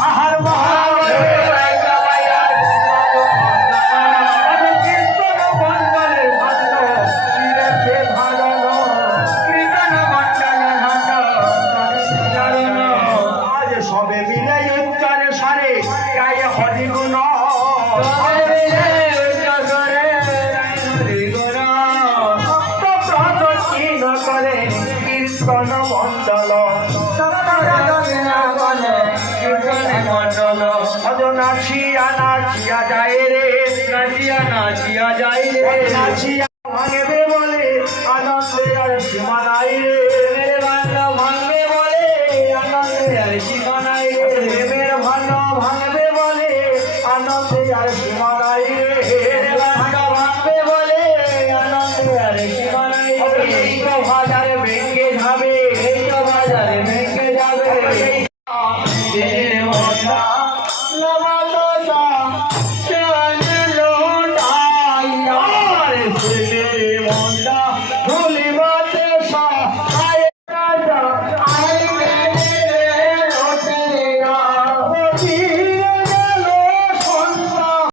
আহার সবে মিলে উচ্চারে সারে গায়ে হরিগুণ করে কীর্তন মণ্ডল নাচিয়া নাচিয়া যায় রে নাচিয়া নাচিয়া যায় রে নাচিয়া ভাঙবে বলে আনন্দে আর সীমা নাই রে ভাঙবে বলে আনন্দে আর সীমা নাই রে প্রেমের ভাণ্ড ভাঙবে বলে আনন্দে আর সীমা নাই রে ভাঙবে বলে আনন্দে আর সীমা নাই এই তো বাজারে ভেঙে যাবে এই তো বাজারে ভেঙে যাবে মন